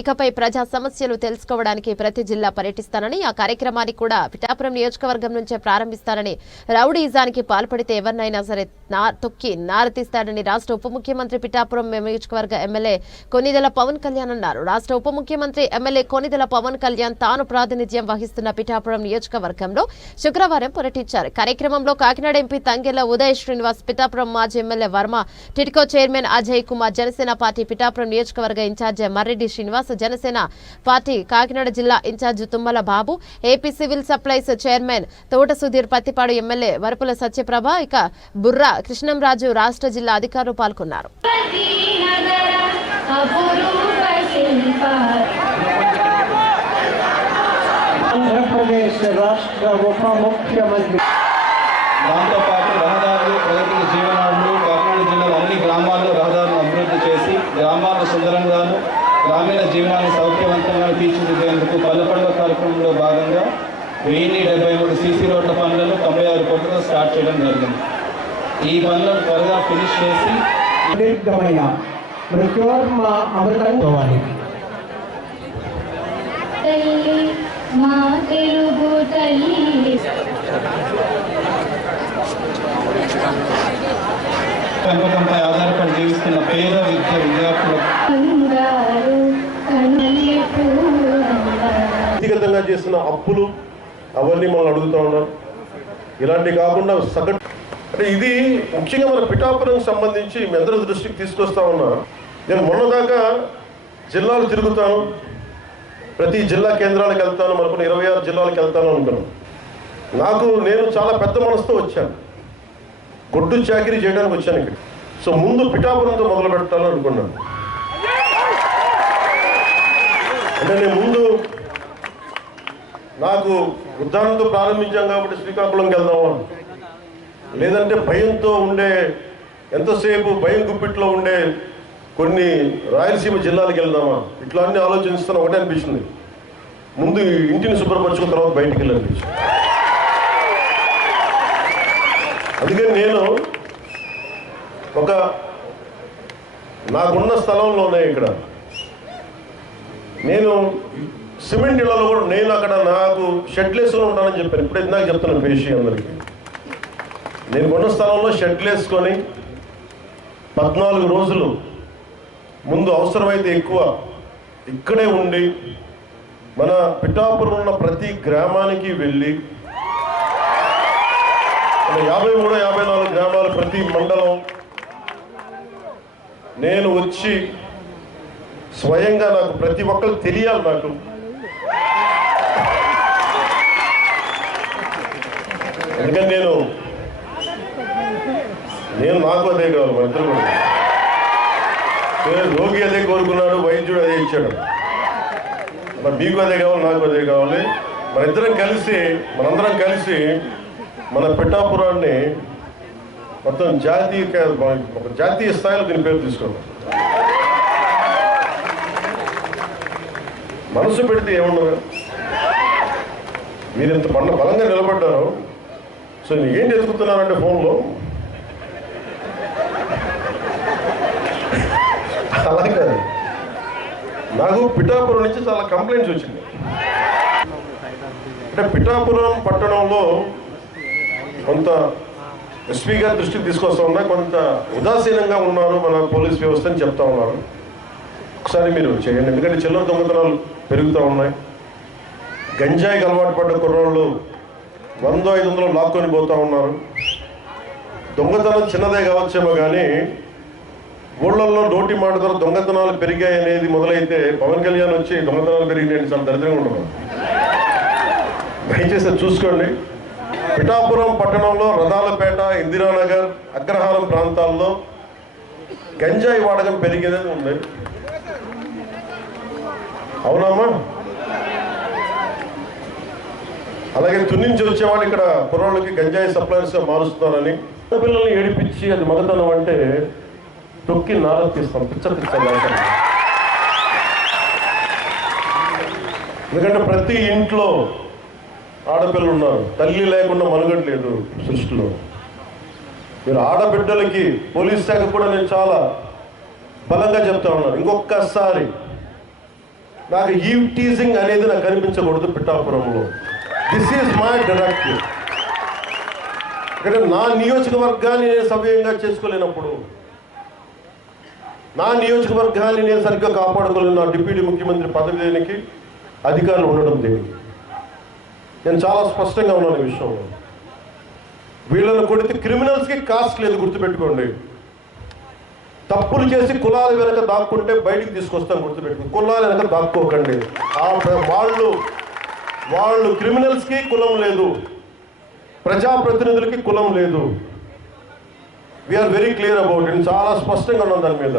ఇకపై ప్రజా సమస్యలు తెలుసుకోవడానికి ప్రతి జిల్లా పర్యటిస్తానని ఆ కార్యక్రమాన్ని కూడా పిఠాపురం నియోజకవర్గం నుంచే ప్రారంభిస్తానని రౌడీజానికి పాల్పడితే ఎవరినైనా సరే నా తొక్కి నారతీస్తాడని రాష్ట్ర ఉప ముఖ్యమంత్రి పిఠాపురం నియోజకవర్గ ఎమ్మెల్యే కొనిదెల పవన్ కళ్యాణ్ అన్నారు. రాష్ట్ర ఉప ముఖ్యమంత్రి ఎమ్మెల్యే కొనిదెల పవన్ కళ్యాణ్ తాను ప్రాతినిధ్యం వహిస్తున్న పిఠాపురం నియోజకవర్గంలో శుక్రవారం పర్యటించారు. కార్యక్రమంలో కాకినాడ ఎంపీ తంగెల ఉదయ్ శ్రీనివాస్ పిఠాపురం మాజీ MLA Varma TIDCO chairman Ajay Kumar Janasena party Pithapuram నియోజకవర్గ ఇన్ఛార్జ్ మర్రెడ్డి శ్రీనివాస్ జనసేన పార్టీ కాకినాడ జిల్లా incharge Tummala Babu AP civil supplies chairman Thota Sudheer Prathipadu MLA Varupula Satyaprabha ఇక బుర్రా కృష్ణంరాజు రాష్ట్ర జిల్లా అధికారులు పాల్గొన్నారు. ఆంధ్రప్రదేశ్ రాష్ట్ర ఉప ముఖ్యమంత్రి. దాంతోపాటు కార్యక్రమంలో భాగంగా వెయ్యి డెబ్బై మూడు సీసీ రోడ్ల పనులను తొంభై ఆరు కోట్లతో స్టార్ట్ చేయడం జరిగింది. ఈ పనులను త్వరగా ఫినిష్ చేసి మా తెలుగు తల్లి పెంపకంపై ఆధారపడి జీవిస్తున్న పేద విద్య విద్యార్థులకు వ్యక్తిగతంగా చేసిన అప్పులు అవన్నీ మనం అడుగుతూ ఉన్నాం. ఇలాంటివి కాకుండా సగటు అంటే ఇది ముఖ్యంగా మన పిఠాపురం సంబంధించి మీ అందరి దృష్టికి తీసుకొస్తా ఉన్నా. నేను మొన్న దాకా జిల్లాలు తిరుగుతాను. ప్రతి జిల్లా కేంద్రాలకు వెళ్తాను. మనకున్న ఇరవై ఆరు జిల్లాలకు వెళ్తాను అనుకున్నాను నాకు నేను చాలా పెద్ద మనసుతో వచ్చాను. గొడ్డు చాకరీ చేయడానికి వచ్చాను ఇక్కడ. సో ముందు పిఠాపురంతో మొదలు పెట్టాలని అనుకున్నాను. అంటే నేను ముందు నాకు ఉద్దానంతో ప్రారంభించాం కాబట్టి శ్రీకాకుళంకి వెళ్దాం లేదంటే భయంతో ఉండే ఎంతసేపు భయం గుప్పిట్లో ఉండే కొన్ని రాయలసీమ జిల్లాలకు వెళ్దామా? ఇట్లా అన్ని ఆలోచిస్తున్న ఒకటే అనిపించింది ముందు ఇంటిని శుభ్రపరచుకున్న తర్వాత బయటికి వెళ్ళనిపించింది అందుకని నేను ఒక నాకున్న స్థలంలోనే ఇక్కడ. నేను సిమెంట్ ఇళ్ళలో కూడా నేను అక్కడ నాకు షెడ్లెస్లో ఉంటానని చెప్పాను ఇప్పుడు ఇందాక చెప్తున్నాను పేషి అందరికీ. నేను కొన్న స్థలంలో షెడ్లు వేసుకొని పద్నాలుగు రోజులు ముందు అవసరమైతే ఎక్కువ ఇక్కడే ఉండి మన పిఠాపురం ఉన్న ప్రతి గ్రామానికి వెళ్ళి యాభై మూడు యాభై నాలుగు గ్రామాలు ప్రతి మండలం నేను వచ్చి స్వయంగా నాకు ప్రతి ఒక్కరు తెలియాలి నాకు. ఎందుకని నేను నేను నాకు అదే కావాలి మన ఇద్దరు కూడా. ఏ రోగి అదే కోరుకున్నాడు వైద్యుడు అదే ఇచ్చాడు. మరి మీకు అదే కావాలి నాకు అదే కావాలి. మన ఇద్దరం కలిసి మనందరం కలిసి మన పిఠాపురాన్ని మొత్తం జాతీయ ఒక జాతీయ స్థాయిలో దీని పేరు తీసుకోండి మనసు పెడితే ఏముండదు? మీరు ఇంత పండ బలంగా నిలబడ్డారు. సో నేను ఏంటి ఎదుగుతున్నానంటే ఫోన్లో? అలా కాదు. నాకు పిఠాపురం నుంచి చాలా కంప్లైంట్స్ వచ్చింది. అంటే పిఠాపురం పట్టణంలో కొంత ఎస్పీ గారి దృష్టికి తీసుకొస్తా ఉన్నా కొంత ఉదాసీనంగా ఉన్నారు మన పోలీస్ వ్యవస్థ అని చెప్తా ఉన్నారు. ఒకసారి మీరు చేయండి ఎందుకంటే చిల్లర దొంగతనాలు పెరుగుతూ ఉన్నాయి. గంజాయికి అలవాటు పడ్డ కుర్రాళ్ళు వంద ఐదు వందలు లాక్కొని పోతా ఉన్నారు. దొంగతనం చిన్నదే కావచ్చేమో కానీ ఊళ్ళల్లో నోటి మాట ద్వారా దొంగతనాలు పెరిగాయి అనేది మొదలైతే పవన్ కళ్యాణ్ వచ్చి దొంగతనాలు పెరిగినాయి చాలా దరిద్రంగా ఉండదు దయచేసి చూసుకోండి. పిఠాపురం పట్టణంలో రథాలపేట ఇందిరానగర్ అగ్రహారం ప్రాంతాల్లో గంజాయి వాడకం పెరిగేది ఉంది. అవునమ్మా అలాగే తుని నుంచి వచ్చేవాళ్ళు ఇక్కడ కుర్రాళ్ళకి గంజాయి సప్లైర్స్గా మారుస్తున్నారని పిల్లల్ని ఏడిపించి అది మగతనం అంటే తొక్కి నార తీస్తాం పిచ్చ పిచ్చ ఎందుకంటే ప్రతి ఇంట్లో ఆడపిల్లలు ఉన్నారు. తల్లి లేకుండా మనుగడ లేదు సృష్టిలో. మీరు ఆడబిడ్డలకి పోలీస్ శాఖ కూడా నేను చాలా బలంగా చెప్తా ఉన్నాను. ఇంకొకసారి నాకు ఈ టీజింగ్ అనేది నాకు కనిపించకూడదు పిఠాపురంలో. దిస్ ఈజ్ మై డైరెక్టివ్ ఇక్కడ నా నియోజకవర్గాన్ని నేను సవ్యంగా చేసుకోలేనప్పుడు నా నియోజకవర్గాన్ని నేను సరిగ్గా కాపాడుకోలేను నా డిప్యూటీ ముఖ్యమంత్రి పదవి దేనికి అధికారులు ఉండడం దేనికి నేను చాలా స్పష్టంగా ఉన్నాను ఈ విషయంలో. వీళ్ళని కొడితే క్రిమినల్స్కి కాస్ట్ లేదు గుర్తుపెట్టుకోండి. తప్పులు చేసి కులాల వెనక దాక్కుంటే బయటికి తీసుకొస్తాం గుర్తుపెట్టుకుని కులాల వెనక దాక్కోకండి. ఆ వాళ్ళు వాళ్ళు క్రిమినల్స్కి కులం లేదు. ప్రజాప్రతినిధులకి కులం లేదు. We're very clear about it చాలా స్పష్టంగా ఉన్నాం దాని మీద.